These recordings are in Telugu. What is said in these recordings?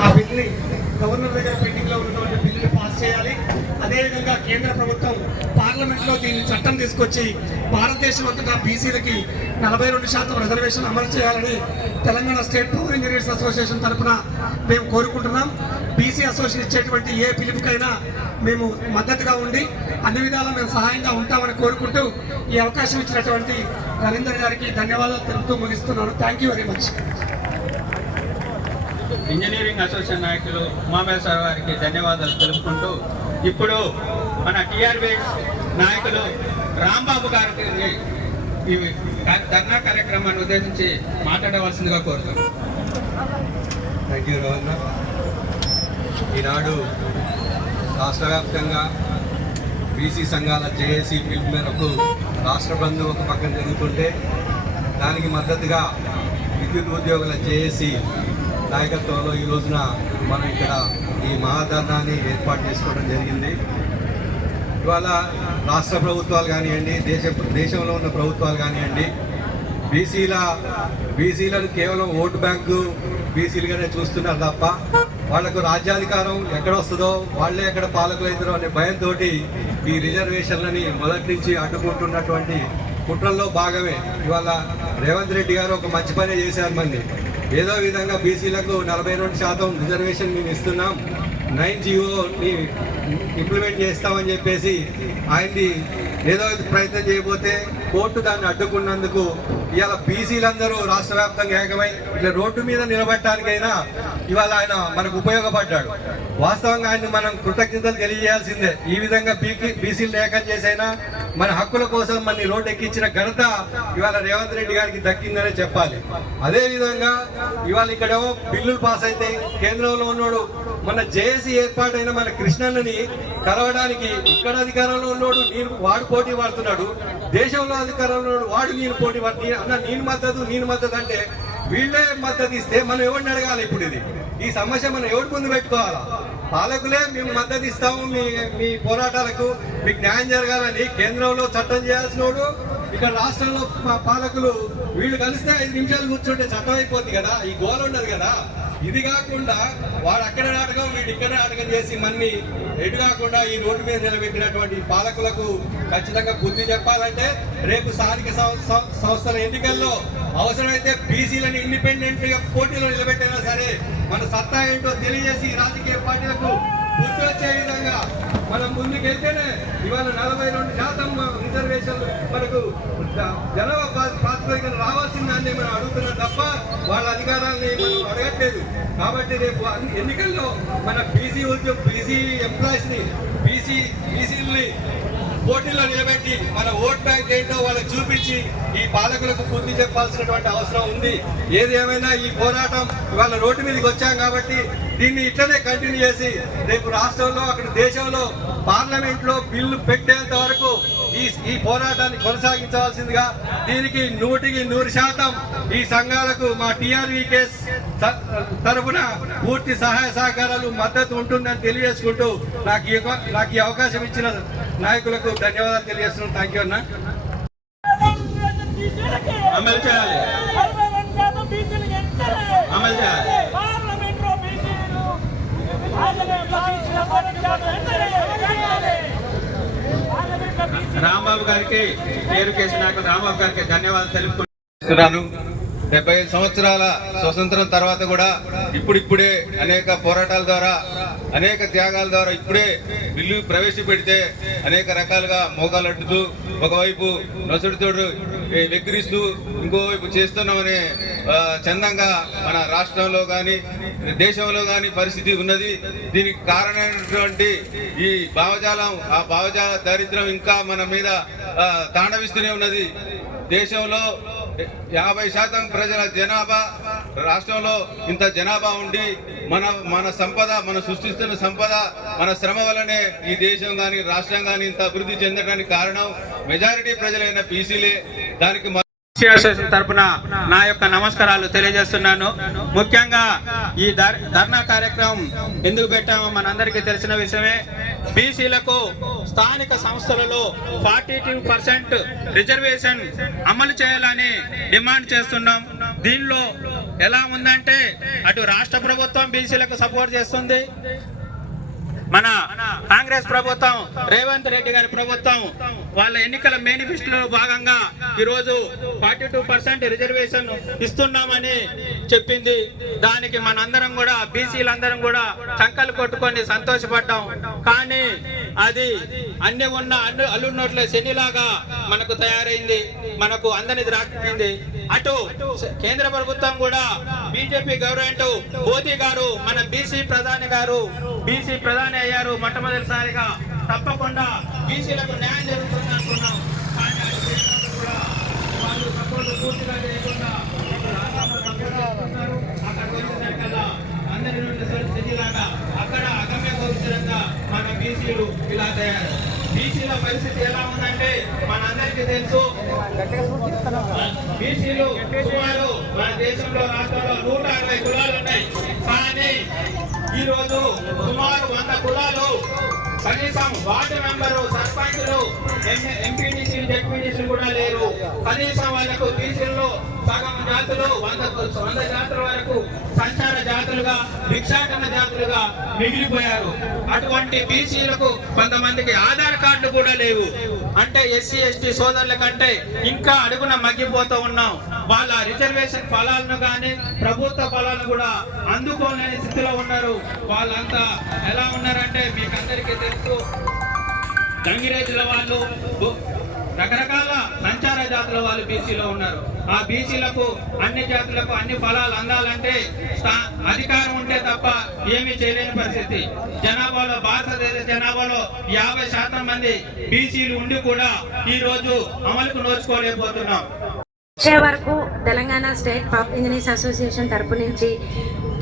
ఆ బిల్లుని గవర్నర్ దగ్గర పెండింగ్లో ఉన్నటువంటి బిల్లుని పాస్ చేయాలి. అదేవిధంగా కేంద్ర ప్రభుత్వం పార్లమెంట్లో దీన్ని చట్టం తీసుకొచ్చి భారతదేశం అంతటా బీసీలకి నలభై రెండు శాతం రిజర్వేషన్ అమలు చేయాలని Telangana state power engineers association తరఫున మేము కోరుకుంటున్నాం. బీసీ అసోసియేషన్ ఇచ్చేటువంటి ఏ పిలుపుకైనా మేము మద్దతుగా ఉండి అన్ని విధాలా మేము సహాయంగా ఉంటామని కోరుకుంటూ ఈ అవకాశం ఇచ్చినటువంటి రవీందర్ గారికి ధన్యవాదాలు తెలుపుతూ ముగిస్తున్నాను. Thank you very much engineering association నాయకులు ఉమామేశ్వర వారికి ధన్యవాదాలు తెలుపుకుంటూ ఇప్పుడు మన టిఆర్బి నాయకులు రాంబాబు గారికి ఈ ధర్నా కార్యక్రమాన్ని ఉద్దేశించి మాట్లాడవలసిందిగా కోరుతున్నాం. థ్యాంక్ యూ రవణ ఈనాడు రాష్ట్ర వ్యాప్తంగా బీసీ సంఘాల జేఏసీ పిలుపు మేరకు రాష్ట్ర బంధు ఒక పక్కన జరుగుతుంటే దానికి మద్దతుగా విద్యుత్ ఉద్యోగుల జేఏసీ నాయకత్వంలో ఈ రోజున మనం ఇక్కడ ఈ మహాధర్నాన్ని ఏర్పాటు చేసుకోవడం జరిగింది. ఇవాళ రాష్ట్ర ప్రభుత్వాలు కానివ్వండి దేశ దేశంలో ఉన్న ప్రభుత్వాలు కానివ్వండి బీసీల బీసీలను కేవలం ఓటు బ్యాంకు బీసీలుగానే చూస్తున్నారు తప్ప వాళ్ళకు రాజ్యాధికారం ఎక్కడ వస్తుందో వాళ్ళే ఎక్కడ పాలకులు అవుతారో అనే భయంతో ఈ రిజర్వేషన్లని మొదటి నుంచి అడ్డుకుంటున్నటువంటి కుట్రల్లో భాగమే. ఇవాళ రేవంత్ రెడ్డి గారు ఒక మంచి పనే చేశారు మంది ఏదో విధంగా బీసీలకు నలభై రెండు శాతం రిజర్వేషన్ మేము ఇస్తున్నాం. నైన్ జీవోని ఇంప్లిమెంట్ చేస్తామని చెప్పేసి ఆయనది ఏదో ప్రయత్నం చేయబోతే కోర్టు దాన్ని అడ్డుకున్నందుకు ఇవాళ బీసీలందరూ రాష్ట్ర వ్యాప్తంగా ఏకమై ఇట్లా రోడ్డు మీద నిలబడటానికైనా ఇవాళ ఆయన మనకు ఉపయోగపడ్డాడు. వాస్తవంగా ఆయన మనం కృతజ్ఞతలు తెలియజేయాల్సిందే. ఈ విధంగా బీసీ బీసీలు ఏకం చేసైనా మన హక్కుల కోసం మన రోడ్డు ఎక్కించిన ఘనత ఇవాళ రేవంత్ రెడ్డి గారికి దక్కిందనే చెప్పాలి. అదే విధంగా ఇవాళ ఇక్కడేమో బిల్లులు పాస్ అయితే కేంద్రంలో ఉన్నాడు మన జేఏసీ ఏర్పాటైన మన కృష్ణన్నని కలవడానికి ఇక్కడ అధికారంలో ఉన్నాడు నేను వాడు పోటీ పడుతున్నాడు దేశంలో అధికారంలో ఉన్నాడు వాడు నేను పోటీ పడి అన్న నేను మద్దతు నేను మద్దతు అంటే వీళ్ళే మద్దతు ఇస్తే మనం ఎవరిని అడగాలి ఇప్పుడు ఇది? ఈ సమస్య మనం ఎవరి ముందు పెట్టుకోవాలా? పాలకులే మేము మద్దతు ఇస్తాము మీ మీ పోరాటాలకు. మీకు న్యాయం జరగాలని కేంద్రంలో చట్టం చేయాల్సినోడు. ఇక్కడ రాష్ట్రంలో మా పాలకులు వీళ్ళు కలిస్తే ఐదు నిమిషాలు కూర్చుంటే చట్టం అయిపోద్ది కదా ఈ గోల ఉండదు కదా. ఇది కాకుండా వాడు అక్కడ నాటకం వీడు ఇక్కడ నాటకం చేసి మన్ని ఎటు కాకుండా ఈ రోడ్డు మీద నిలబెట్టినటువంటి పాలకులకు ఖచ్చితంగా బుద్ధి చెప్పాలంటే రేపు స్థానిక సం- సంస్థల ఎన్నికల్లో అవసరమైతే బీసీలను ఇండిపెండెంట్గా పోటీలో నిలబెట్టినా సరే మన సత్తా ఏంటో తెలియజేసి రాజకీయ పార్టీలకు బుద్ధి విధంగా మనం ముందుకెళ్తేనే ఇవాళ నలభై రెండు శాతం రిజర్వేషన్లు మనకు జ- జనాభా ప్రాతిపదికన రావాల్సిందాన్ని మనం అడుగుతున్నాం తప్ప వాళ్ళ అధికారాన్ని మనం అడగట్లేదు. కాబట్టి రేపు ఎన్నికల్లో మన బీసీ ఉద్యోగ బీసీ ఎంప్లాయీస్ని బీసీ బీసీలని పోటీలో నిలబెట్టి మన ఓట్ బ్యాంక్ ఏంటో వాళ్ళకి చూపించి ఈ పాలకులకు బుద్ధి చెప్పాల్సినటువంటి అవసరం ఉంది. ఏది ఏమైనా ఈ పోరాటం ఇవాళ రోడ్డు మీదకి వచ్చాం కాబట్టి దీన్ని ఇట్లనే కంటిన్యూ చేసి రేపు రాష్ట్రంలో అక్కడ దేశంలో పార్లమెంట్లో బిల్లు పెట్టేంత వరకు ఈ ఈ పోరాటాన్ని కొనసాగించవలసిందిగా దీనికి నూటికి నూరు శాతం ఈ సంఘాలకు మా టిఆర్వీకేస్ తరఫున పూర్తి సహాయ సహకారాలు మద్దతు ఉంటుందని తెలియజేసుకుంటూ నాకు నాకు ఈ అవకాశం ఇచ్చిన నాయకులకు ధన్యవాదాలు తెలియజేస్తున్నాను. థ్యాంక్ యూ అన్న. అమలు చేయాలి. అమలు చేయాలి. రాంబాబు గారికి పేరు కేసినాక రాంబాబు గారికి ధన్యవాదాలు తెలుపుకుంటున్నాను. డెబ్బై ఐదు సంవత్సరాల స్వతంత్రం తర్వాత కూడా ఇప్పుడిప్పుడే అనేక పోరాటాల ద్వారా అనేక త్యాగాల ద్వారా ఇప్పుడే బిల్లు ప్రవేశపెడితే అనేక రకాలుగా మోకాలడ్డుతూ ఒకవైపు నొసడితోడు వెక్కిరిస్తూ ఇంకోవైపు చేస్తున్నామనే చందంగా మన రాష్ట్రంలో కానీ దేశంలో కానీ పరిస్థితి ఉన్నది. దీనికి కారణమైనటువంటి ఈ భావజాలం ఆ భావజాల దారిద్ర్యం ఇంకా మన మీద తాండవిస్తూనే ఉన్నది. దేశంలో యాభై శాతం ప్రజల జనాభా రాష్ట్రంలో ఇంత జనాభా ఉండి మన మన సంపద మన సృష్టిస్తున్న సంపద మన శ్రమ వల్లనే ఈ దేశం కానీ రాష్ట్రం కానీ ఇంత అభివృద్ధి చెందడానికి కారణం. మెజారిటీ ప్రజలైన బీసీలే. దానికి తరపున నా యొక్క నమస్కారాలు తెలియజేస్తున్నాను. ముఖ్యంగా ఈ ధర్- ధర్నా కార్యక్రమం ఎందుకు పెట్టామో మనందరికీ తెలిసిన విషయమే. బీసీలకు స్థానిక సంస్థలలో ఫార్టీ టూ పర్సెంట్ రిజర్వేషన్ అమలు చేయాలని డిమాండ్ చేస్తున్నాం. దీనిలో ఎలా ఉందంటే అటు రాష్ట్ర ప్రభుత్వం బీసీలకు సపోర్ట్ చేస్తుంది. మన కాంగ్రెస్ ప్రభుత్వం రేవంత్ రెడ్డి గారి ప్రభుత్వం వాళ్ళ ఎన్నికల మేనిఫెస్టోలో భాగంగా ఈరోజు ఫార్టీ టూ పర్సెంట్ రిజర్వేషన్ ఇస్తున్నామని చెప్పింది. దానికి మనందరం కూడా బీసీలందరం కూడా చంకలు కొట్టుకొని సంతోషపడ్డాం. కానీ అది అన్ని ఉన్న అన్ని అల్లున్నట్ల శనిలాగా మనకు తయారైంది. మనకు అందని ద్రాక్షైంది అటు కేంద్ర ప్రభుత్వం కూడా బీజేపీ గవర్నమెంట్ మోదీ గారు మన బీసీ ప్రధాని గారు బీసీ ప్రధాని అయ్యారు మొట్టమొదటిసారిగా. తప్పకుండా బీసీలకు న్యాయం జరుగుతుంది అనుకున్నాం కానీ కూడా వాళ్ళు సపోర్ట్ పూర్తిగా చేయకుండా అక్కడికి వచ్చేసరికల్లా అందరి నుండి అక్కడ అగమ్య గోచరంగా మన బీసీలు ఇలా తయారు బీసీల పరిస్థితి ఎలా ఉందంటే మనందరికీ తెలుసు బీసీలు సుమారు మన దేశంలో రాష్ట్రంలో నూట అరవై కులాలు ఉన్నాయి. కానీ ఈరోజు సుమారు వంద కులాలు కనీసం వార్డు మెంబరు సర్పంచులు ఎంపీటీసీలు జెడ్పీటీసీలు కూడా లేరు. కనీసం వాళ్ళకు బీసీల్లో సగం జాతులు వంద వంద జాతుల వరకు సంచార జాతులుగా భిక్షాటన జాతులుగా మిగిలిపోయారు. అటువంటి బీసీలకు కొంతమందికి ఆధార్ కార్డులు కూడా లేవు. అంటే ఎస్సీ ఎస్టీ సోదరుల కంటే ఇంకా అడుగున మగ్గిపోతూ ఉన్నాం. వాళ్ళ రిజర్వేషన్ ఫలాలను కానీ ప్రభుత్వ ఫలాలను కూడా అందుకోలేని స్థితిలో ఉన్నారు. వాళ్ళంతా ఎలా ఉన్నారంటే మీకు అందరికీ తెలుసు. గంగిరేజుల వాళ్ళు రకరకాల సంచార జాతుల వాళ్ళు బీసీలో ఉన్నారు. ఆ బీసీలకు అన్ని జాతులకు అన్ని ఫలాలు అందాలంటే అధికారం ఉంటే తప్ప ఏమీ చేయలేని పరిస్థితి. జనాభాలో భారతదేశ జనాభాలో యాభై శాతం మంది బీసీలు ఉండి కూడా ఈ రోజు అమలుకు నోచుకోలేకపోతున్నాం. వచ్చే వరకు Telangana state pop engineers association తరపు నుంచి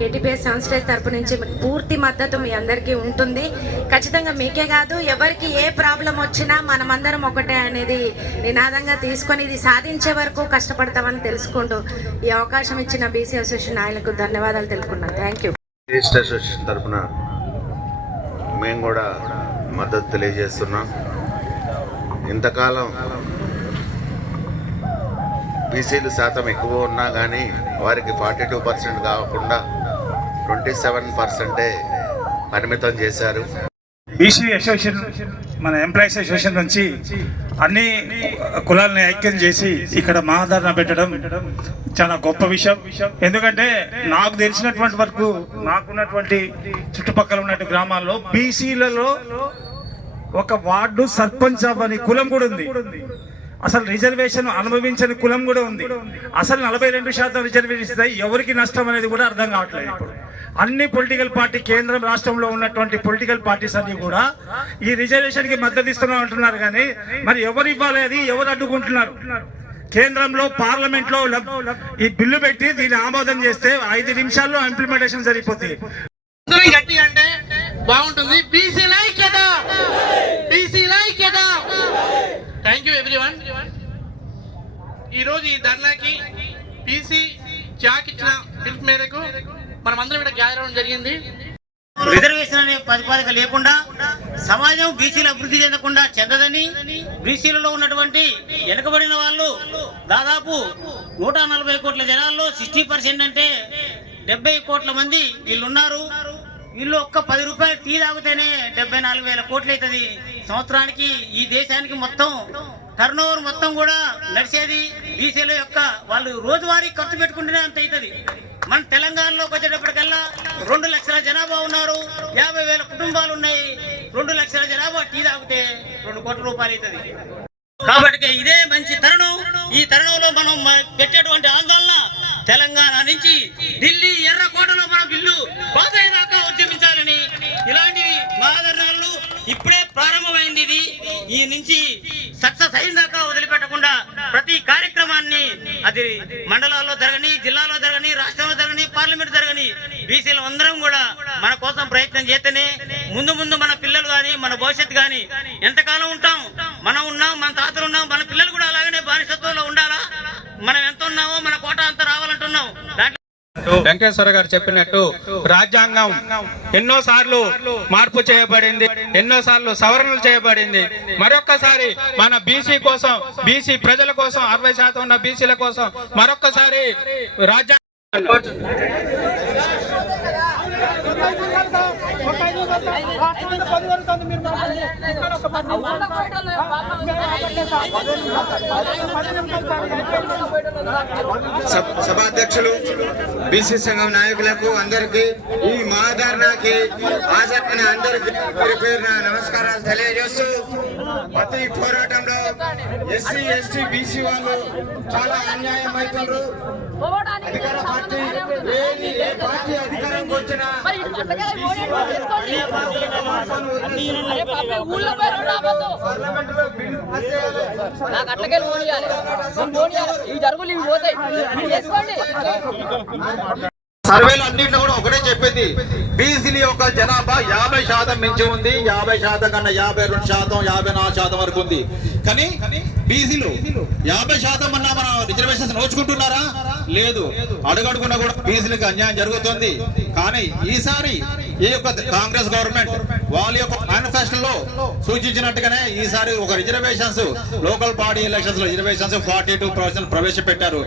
కేటీపీఎస్ సంస్థ తరపు నుంచి పూర్తి మద్దతు మీ అందరికీ ఉంటుంది. ఖచ్చితంగా మీకే కాదు ఎవరికి ఏ ప్రాబ్లం వచ్చినా మనమందరం ఒకటే అనేది నినాదంగా తీసుకొని ఇది సాధించే వరకు కష్టపడతామని తెలుసుకుంటూ ఈ అవకాశం ఇచ్చిన బీసీ అసోసియేషన్ నాయకులకు ధన్యవాదాలు తెలుపుకున్నాను. థ్యాంక్ యూ అసోసియేషన్ తరఫున మేము కూడా మద్దతు తెలియజేస్తున్నాం. ఇంతకాలం బీసీలు శాతం ఎక్కువ ఉన్నా కానీ వారికి ఫార్టీ టూ పర్సెంట్ కాకుండా ట్వంటీ సెవెన్ పర్సెంటే పరిమితం చేశారు. బీసీ అసోసియేషన్ మన ఎంప్లాయీస్ అసోసియేషన్ నుంచి అన్ని కులాలని ఐక్యం చేసి ఇక్కడ మహాధారణ పెట్టడం చాలా గొప్ప విషయం. ఎందుకంటే నాకు తెలిసినటువంటి వరకు నాకున్నటువంటి చుట్టుపక్కల ఉన్నటువంటి గ్రామాల్లో బీసీలలో ఒక వార్డు సర్పంచ్ అవ్వని కులం కూడా ఉంది. అసలు రిజర్వేషన్ అనుభవించని కులం కూడా ఉంది. అసలు నలభై రెండు శాతం రిజర్వేషన్ ఇస్తే ఎవరికి నష్టం అనేది కూడా అర్థం కావట్లేదు ఇప్పుడు. అన్ని పొలిటికల్ పార్టీ కేంద్రం రాష్ట్రంలో ఉన్నటువంటి పొలిటికల్ పార్టీస్ అన్ని కూడా ఈ రిజర్వేషన్కి మద్దతు ఇస్తున్నాం అంటున్నారు కానీ మరి ఎవరు ఇవ్వాలి అది? ఎవరు అడ్డుకుంటున్నారు? కేంద్రంలో పార్లమెంట్లో లబ్- ఈ బిల్లు పెట్టి దీన్ని ఆమోదం చేస్తే ఐదు నిమిషాల్లో ఇంప్లిమెంటేషన్ సరిపోతుంది గట్టి అంటే బాగుంటుంది. బీసీ ఐక్యత! బీసీ ఐక్యత! థ్యాంక్ యూ ఎవ్రీవన్ ఈరోజు ఈ ధర్నాకి బీసీ జాక్ ఇచ్చిన పిలుపు మేరకు మనం అందరం ఇక్కడ గ్యాదర్ అవడం జరిగింది. రిజర్వేషన్ అనే ప్రతిపాదిక లేకుండా సమాజం బీసీలు అభివృద్ధి చెందకుండా చెందదని బీసీలలో ఉన్నటువంటి వెనుకబడిన వాళ్ళు దాదాపు నూట నలభై కోట్ల జనాల్లో సిక్స్టీ పర్సెంట్ అంటే డెబ్బై కోట్ల మంది వీళ్ళు ఉన్నారు వీళ్ళు ఒక్క పది రూపాయలు టీ తాగితేనే డెబ్బై నాలుగు వేల కోట్లు అవుతుంది. సంవత్సరానికి ఈ దేశానికి మొత్తం టర్న్ ఓవర్ మొత్తం కూడా నడిచేది బీసీల యొక్క వాళ్ళు రోజువారీ ఖర్చు పెట్టుకుంటేనే అంత అవుతుంది. మన తెలంగాణలోకి వచ్చేటప్పటికల్లా రెండు లక్షల జనాభా ఉన్నారు. యాభై వేల కుటుంబాలు ఉన్నాయి. రెండు లక్షల జనాభా టీ తాగితే రెండు కోట్ల రూపాయలు అవుతుంది. కాబట్టి ఇదే మంచి తరుణం. ఈ తరుణంలో మనం పెట్టేటువంటి ఆందోళన తెలంగాణ నుంచి ఢిల్లీ ఎర్రకోటలో మనం బిల్లు పాస్ అయ్యేదాకా ఉద్యమించాలని ఇలాంటి మహాధరణలు ఇప్పుడే ప్రారంభమైంది ఇది. ఈ నుంచి సక్సెస్ అయిన దాకా వదిలిపెట్టకుండా ప్రతి కార్యక్రమాన్ని అది మండలాల్లో జరగని జిల్లాలో జరగని రాష్ట్రంలో జరగని పార్లమెంట్ జరగని బీసీలు అందరం కూడా మన కోసం ప్రయత్నం చేస్తేనే ముందు ముందు మన పిల్లలు కానీ మన భవిష్యత్తు కానీ ఎంతకాలం ఉంటాం? మనం ఉన్నాం మన తాతలు ఉన్నాం మన పిల్లలు కూడా అలాగనే బానిసత్వంలో ఉండాలా? మనం ఎంత ఉన్నామో మన కోట అంత రావాలంటున్నాం. దాంట్లో వెంకటేశ్వర గారు చెప్పినట్టు రాజ్యాంగం ఎన్నో సార్లు మార్పు చేయబడింది ఎన్నో సార్లు సవరణలు చేయబడింది. మరొక్కసారి మన బీసీ కోసం బీసీ ప్రజల కోసం అరవై శాతం ఉన్న బీసీల కోసం మరొక్కసారి రాజ్యాంగం సభ- సభాధ్యక్షులు బీసీ సంఘం నాయకులకు అందరికీ ఈ మహాధారణకి హాజరైన అందరికీ పేరు పేరున నమస్కారాలు తెలియజేస్తూ ప్రతి పోరాటంలో ఎస్సీ ఎస్టీ బీసీ వాళ్ళు చాలా అన్యాయం అవుతున్నారు. అధికార పార్టీ ఏది ఏ పార్టీ అధికారంకి వచ్చినా నాకు అట్లకే జరుగులు ఇవి పోతాయి. చేసుకోండి. సర్వేలు అన్నింటిలో కూడా ఒకటే చెప్పింది. బీసీల యొక్క జనాభా యాభై శాతం మించి ఉంది. యాభై శాతం కన్నా యాభై రెండు శాతం యాభై నాలుగు శాతం వరకు ఉంది. కానీ బీసీలు యాభై శాతం అన్నా మన రిజర్వేషన్స్ నోచుకుంటున్నారా? లేదు. అడుగడుగున కూడా బీసీలకు అన్యాయం జరుగుతుంది. కానీ ఈసారి ఈ యొక్క కాంగ్రెస్ గవర్నమెంట్ వాళ్ళ యొక్క మేనిఫెస్టోలో సూచించినట్టుగానే ఈసారి ఒక రిజర్వేషన్స్ లోకల్ బాడీ ఎలక్షన్స్లో రిజర్వేషన్స్ ఫార్టీ టూ పర్సెంట్ ప్రవేశపెట్టారు.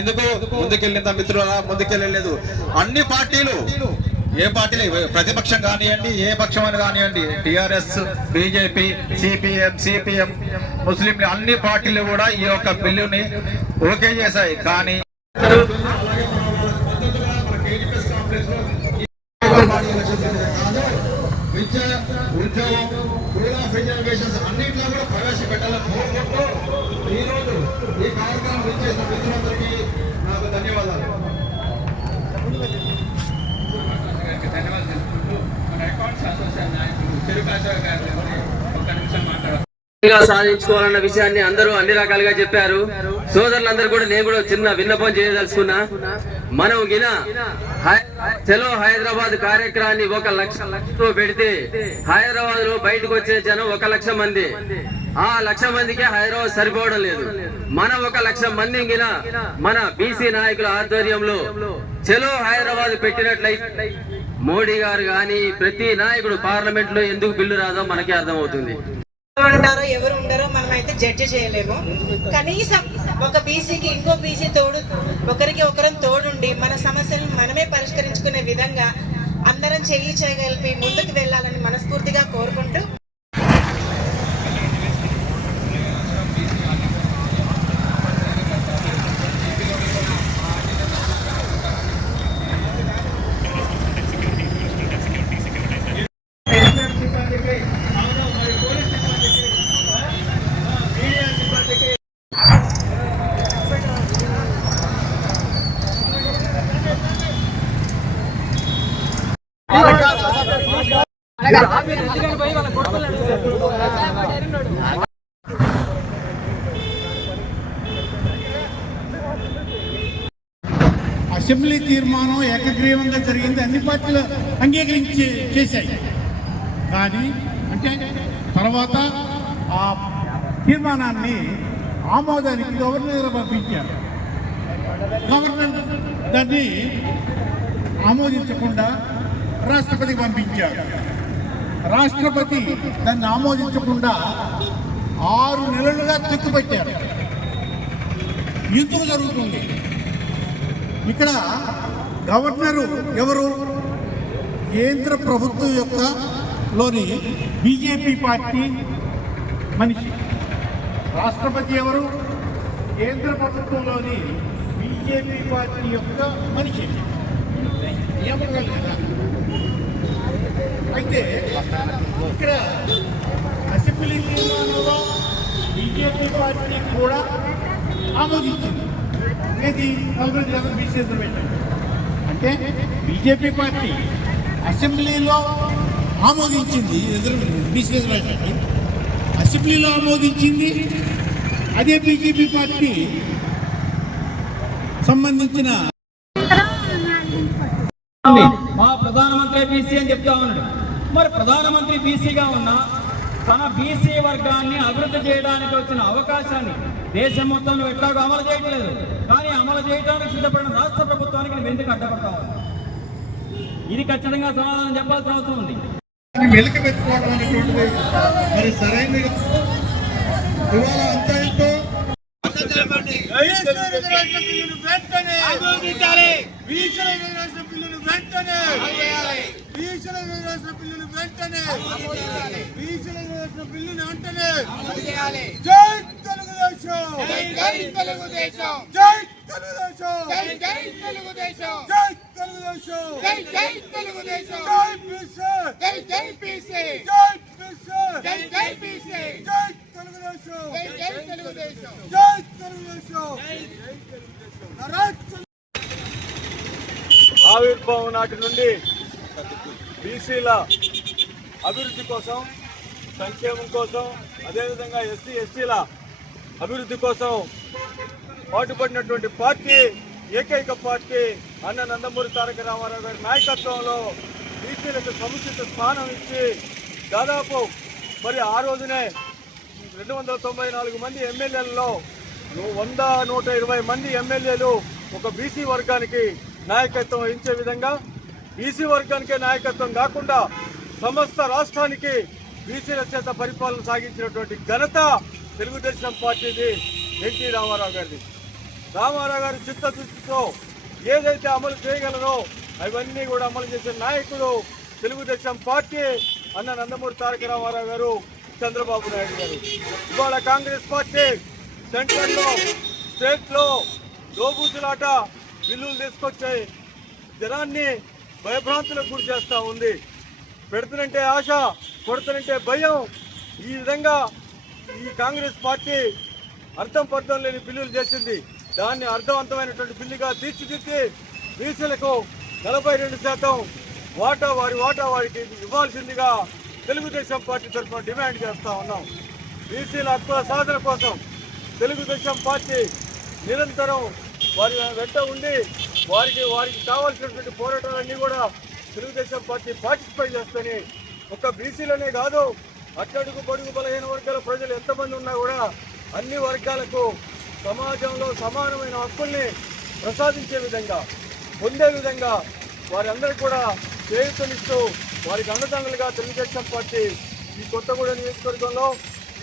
ఎందుకు? ముందుకెళ్ళిందా మిత్రుల ముందుకెళ్ళలేదు. అన్ని పార్టీలు ఏ పార్టీలు ప్రతిపక్షం కానివ్వండి ఏ పక్షం అని కానివ్వండి టిఆర్ఎస్ బీజేపీ సిపిఎం సిపిఎం ముస్లింలు అన్ని పార్టీలు కూడా ఈ యొక్క బిల్లుని ఓకే చేశాయి. కానీ విద్య ఉద్యోగం స్కూల్ ఆఫ్ ఎడ్యుకేషన్స్ అన్నింటిలో కూడా ప్రవేశపెట్టాలని కోరుకుంటూ ఈరోజు ఈ కార్యక్రమం ఇచ్చేసిన మిత్రులందరికీ నాకు ధన్యవాదాలు గా సాధించుకోవాలన్న విషయాన్ని అందరూ అన్ని రకాలుగా చెప్పారు. సోదరులందరూ కూడా నేను కూడా చిన్న విన్నపం చేయదలుచుకున్నా. మనం గిన చలో హైదరాబాద్ కార్యక్రమాన్ని ఒక లక్ష లక్షతో పెడితే హైదరాబాద్లో బయటకు వచ్చే జనం ఒక లక్ష మంది. ఆ లక్ష మందికి హైదరాబాద్ సరిపోవడం లేదు. మన ఒక లక్ష మంది గిన మన బీసీ నాయకుల ఆధ్వర్యంలో చలో హైదరాబాద్ పెట్టినట్లయితే మోడీ గారు గాని ప్రతి నాయకుడు పార్లమెంట్లో ఎందుకు బిల్లు రాదో మనకి అర్థమవుతుంది. ఉంటారో ఎవరు ఉండారో మనం అయితే జడ్జి చేయలేము కనీసం ఒక బీసీకి ఇంకో బీసీ తోడు ఒకరికి ఒకరం తోడుండి మన సమస్యలను మనమే పరిష్కరించుకునే విధంగా అందరం చెయ్యి చేయగలిపి ముందుకు వెళ్ళాలని మనస్ఫూర్తిగా కోరుకుంటూ అసెంబ్లీ తీర్మానం ఏకగ్రీవంగా జరిగింది. అన్ని పార్టీలు అంగీకరించి చేశాయి. కానీ అంటే తర్వాత ఆ తీర్మానాన్ని ఆమోదానికి గవర్నర్ పంపించారు? గవర్నర్ దాన్ని ఆమోదించకుండా రాష్ట్రపతికి పంపించారు. రాష్ట్రపతి దాన్ని ఆమోదించకుండా ఆరు నెలలుగా తొక్కిపెట్టారు ఎందుకు జరుగుతుంది? ఇక్కడ గవర్నరు ఎవరు? కేంద్ర ప్రభుత్వం యొక్క లోని బీజేపీ పార్టీ మనిషి. రాష్ట్రపతి ఎవరు? కేంద్ర ప్రభుత్వంలోని బీజేపీ పార్టీ యొక్క మనిషి. నియామకాలు కదా. అయితే ఇక్కడ అసెంబ్లీ తీర్మానంలో బీజేపీ పార్టీ కూడా ఆమోదించింది. అనేది నలభై శాతం బీసీ అంటే బీజేపీ పార్టీ అసెంబ్లీలో ఆమోదించింది. రిజర్వ్ బీసీ రిజర్వేషన్ అసెంబ్లీలో ఆమోదించింది అదే బీజేపీ పార్టీ సంబంధించిన మా ప్రధానమంత్రి బీసీ అని చెప్తా ఉన్నాడు. మరి ప్రధానమంత్రి బీసీగా ఉన్న తన బీసీ వర్గాన్ని అభివృద్ధి చేయడానికి వచ్చిన అవకాశాన్ని దేశం మొత్తంలో ఎట్లాగో అమలు చేయట్లేదు. కానీ అమలు చేయడానికి సిద్ధపడిన రాష్ట్ర ప్రభుత్వానికి నువ్వు ఎందుకు అడ్డపడతా ఇది ఖచ్చితంగా సమాధానం చెప్పాల్సిన అవసరం ఉంది. వెలుక పెట్టుకోవడం అనేటువంటిది మరి సరైనది ఇవాళ అంతా ఎంతో ఆవిర్భావం నాటి నుండి బీసీల అభివృద్ధి కోసం సంక్షేమం కోసం అదేవిధంగా ఎస్సీ ఎస్టీల అభివృద్ధి కోసం పాటుపడినటువంటి పార్టీ ఏకైక పార్టీ అన్న నందమూరి తారక రామారావు గారి నాయకత్వంలో బీసీలకు సముచిత స్థానం ఇచ్చి దాదాపు మరి ఆ రోజునే రెండు వందల తొంభై నాలుగు మంది ఎమ్మెల్యేలలో వంద నూట ఇరవై మంది ఎమ్మెల్యేలు ఒక బీసీ వర్గానికి నాయకత్వం వహించే విధంగా బీసీ వర్గానికే నాయకత్వం కాకుండా సమస్త రాష్ట్రానికి బీసీల చేత పరిపాలన సాగించినటువంటి ఘనత తెలుగుదేశం పార్టీది ఎన్టీ రామారావు గారిది. రామారావు గారి చిత్తశుద్ధితో ఏదైతే అమలు చేయగలరో అవన్నీ కూడా అమలు చేసే నాయకుడు తెలుగుదేశం పార్టీ అన్న నందమూరి తారక రామారావు గారు చంద్రబాబు నాయుడు గారు. ఇవాళ కాంగ్రెస్ పార్టీ సెంట్రల్లో స్టేట్లో దోబూచులాట బిల్లులు తీసుకొచ్చాయి జనాన్ని భయభ్రాంతులకు గురి చేస్తూ ఉంది. పెడుతునంటే ఆశ కొడుతునంటే భయం. ఈ విధంగా ఈ కాంగ్రెస్ పార్టీ అర్థం పర్థం లేని బిల్లులు చేసింది. దాన్ని అర్థవంతమైనటువంటి బిల్లుగా తీర్చిదిద్ది బీసీలకు నలభై రెండు శాతం వాటా వారి వాటా వారికి ఇవ్వాల్సిందిగా తెలుగుదేశం పార్టీ తరఫున డిమాండ్ చేస్తూ ఉన్నాం. బీసీల హక్కుల సాధన కోసం తెలుగుదేశం పార్టీ నిరంతరం వారి వెంట ఉండి వారికి వారికి కావాల్సినటువంటి పోరాటాలన్నీ కూడా తెలుగుదేశం పార్టీ పార్టిసిపేట్ చేస్తని ఒక బీసీలోనే కాదు అట్టడుగు పొడుగు బలహీన వర్గాల ప్రజలు ఎంతమంది ఉన్నా కూడా అన్ని వర్గాలకు సమాజంలో సమానమైన హక్కుల్ని ప్రసాదించే విధంగా పొందే విధంగా వారందరూ కూడా చేయూతనిస్తూ వారికి అండదండలుగా తెలుగుదేశం పార్టీ ఈ కొత్తగూడెం నియోజకవర్గంలో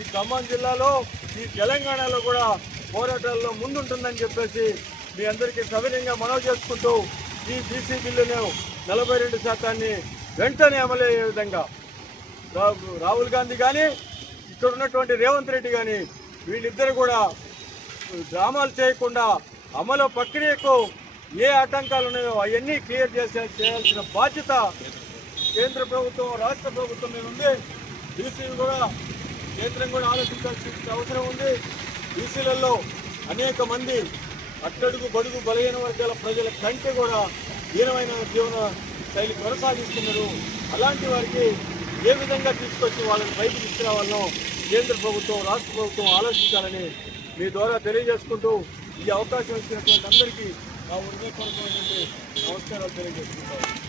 ఈ ఖమ్మం జిల్లాలో ఈ తెలంగాణలో కూడా పోరాటాల్లో ముందుంటుందని చెప్పేసి మీ అందరికీ సవినయంగా మనవి చేసుకుంటూ ఈ బీసీ బిల్లును నలభై రెండు శాతాన్ని వెంటనే అమలయ్యే విధంగా రాహుల్ గాంధీ కానీ ఇక్కడ ఉన్నటువంటి రేవంత్ రెడ్డి కానీ వీళ్ళిద్దరు కూడా డ్రామాలు చేయకుండా అమలు ప్రక్రియకు ఏ ఆటంకాలు ఉన్నాయో అవన్నీ క్లియర్ చేసే చేయాల్సిన బాధ్యత కేంద్ర ప్రభుత్వం రాష్ట్ర ప్రభుత్వం మీద ఉంది. బీసీలు కూడా కేంద్రం కూడా ఆలోచించాల్సిన అవసరం ఉంది. బీసీలలో అనేక మంది అట్టడుగు బడుగు బలహీన వర్గాల ప్రజల కంటే కూడా హీనమైన జీవన శైలి కొనసాగిస్తున్నారు. అలాంటి వారికి ఏ విధంగా తీసుకొచ్చి వాళ్ళని బయటకు తీసుకురావాలనో కేంద్ర ప్రభుత్వం రాష్ట్ర ప్రభుత్వం ఆలోచించాలని మీ ద్వారా తెలియజేసుకుంటూ ఈ అవకాశం ఇచ్చినటువంటి అందరికీ నా ఉదయపూర్వకమైనటువంటి నమస్కారాలు తెలియజేసుకుంటాను.